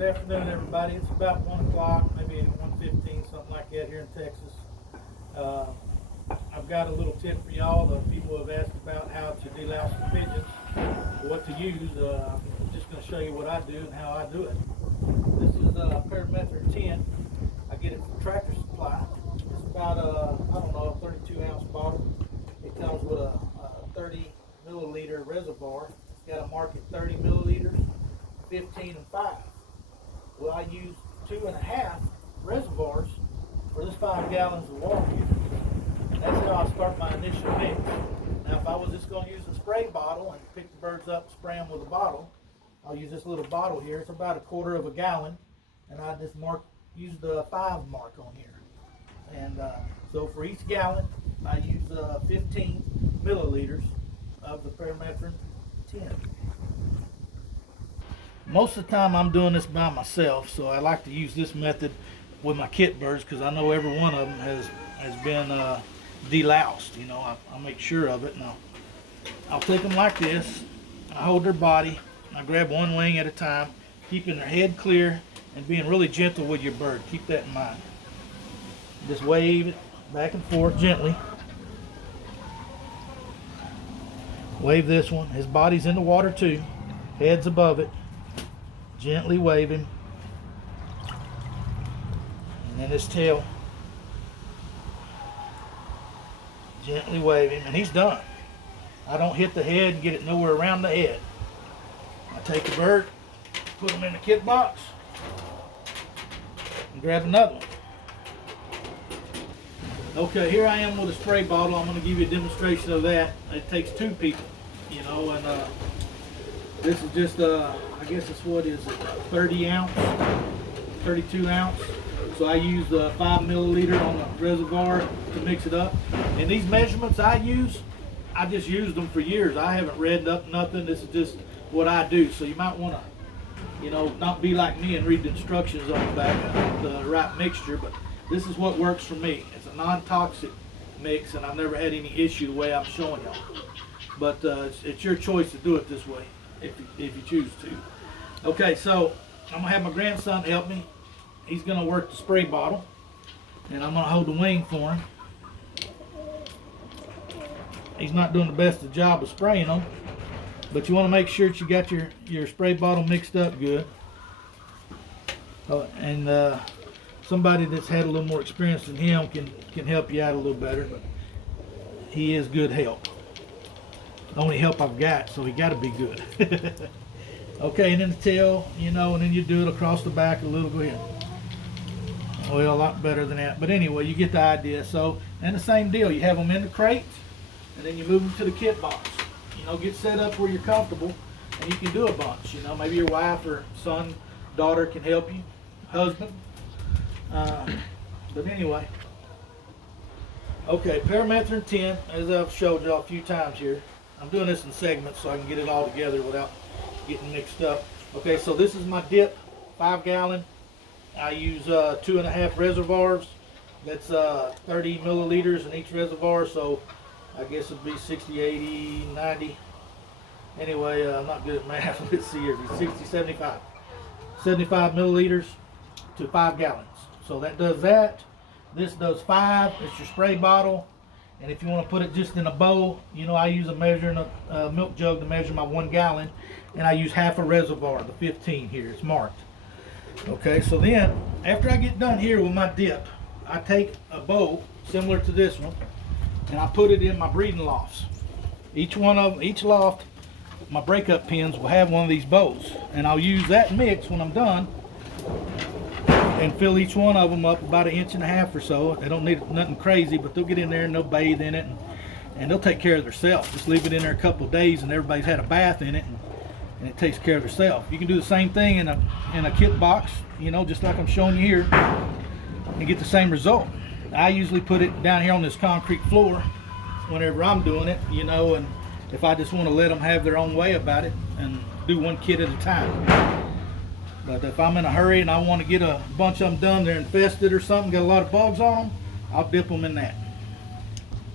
Good afternoon, everybody. It's about 1 o'clock, maybe 1:15, something like that here in Texas. I've got a little tip for y'all. The people have asked about how to de-louse for pigeons, what to use. I'm just going to show you what I do and how I do it. This is a Birmingham 10. I get it from Tractor Supply. It's about I don't know, a 32-ounce bottle. It comes with a 30 milliliter reservoir. It's got a mark at 30 milliliters, 15 and 5. Well, I use 2.5 reservoirs for this 5 gallons of water here. That's how I start my initial mix. Now, if I was just going to use a spray bottle and pick the birds up, spray them with a bottle, I'll use this little bottle here. It's about 1/4 gallon, and I just use the 5 mark on here. And so for each gallon, I use 15 milliliters of the Birmingham 10. Most of the time I'm doing this by myself, so I like to use this method with my kit birds because I know every one of them has been de-loused. You know, I make sure of it. Now, I'll take them like this. I hold their body. I grab one wing at a time, keeping their head clear and being really gentle with your bird. Keep that in mind. Just wave it back and forth gently. Wave this one. His body's in the water too. Head's above it. Gently wave him. And then his tail. Gently wave him. And he's done. I don't hit the head and get it nowhere around the head. I take the bird, put him in the kit box, and grab another one. Okay, here I am with a spray bottle. I'm going to give you a demonstration of that. It takes 2 people, you know, and this is just, I guess it's what is it, 30 ounce, 32 ounce. So I use 5 milliliter on the reservoir to mix it up. And these measurements I use, I just used them for years. I haven't read up nothing. This is just what I do. So you might want to, you know, not be like me and read the instructions on the back of the right mixture, but this is what works for me. It's a non-toxic mix, and I've never had any issue the way I'm showing y'all. But it's your choice to do it this way if you choose to. Okay, so I'm gonna have my grandson help me. He's gonna work the spray bottle, and I'm gonna hold the wing for him. He's not doing the best of job of spraying them, but you want to make sure that you got your spray bottle mixed up good. And somebody that's had a little more experience than him can help you out a little better, but he is good help. The only help I've got, so he got to be good. Okay, and then the tail, you know, and then you do it across the back a little bit. Well, a lot better than that, but anyway, you get the idea. So, and the same deal, you have them in the crates, and then you move them to the kit box. You know, get set up where you're comfortable, and you can do a bunch. You know, maybe your wife or son, daughter can help you, husband. But anyway, okay, Birmingham 10, as I've showed y'all a few times here. I'm doing this in segments so I can get it all together without getting mixed up. Okay, so this is my dip, 5 gallon. I use 2.5 reservoirs. That's 30 milliliters in each reservoir, so I guess it'd be 60, 80, 90. Anyway, I'm not good at math. Let's see here. 60, 75. 75 milliliters to 5 gallons. So that does that. This does 5. It's your spray bottle. And if you want to put it just in a bowl, you know, I use a measure in a milk jug to measure my 1 gallon. And I use half a reservoir, the 15 here. It's marked. Okay, so then, after I get done here with my dip, I take a bowl similar to this one, and I put it in my breeding lofts. Each loft, my breakup pins will have one of these bowls, and I'll use that mix when I'm done and fill each one of them up about 1.5 inches or so. They don't need nothing crazy, but they'll get in there and they'll bathe in it, and they'll take care of themselves. Just leave it in there a couple of days, and everybody's had a bath in it, and it takes care of itself. You can do the same thing in a kit box, you know, just like I'm showing you here, and get the same result. I usually put it down here on this concrete floor whenever I'm doing it, you know, and if I just want to let them have their own way about it and do one kit at a time. But if I'm in a hurry and I want to get a bunch of them done, they're infested or something, got a lot of bugs on them, I'll dip them in that.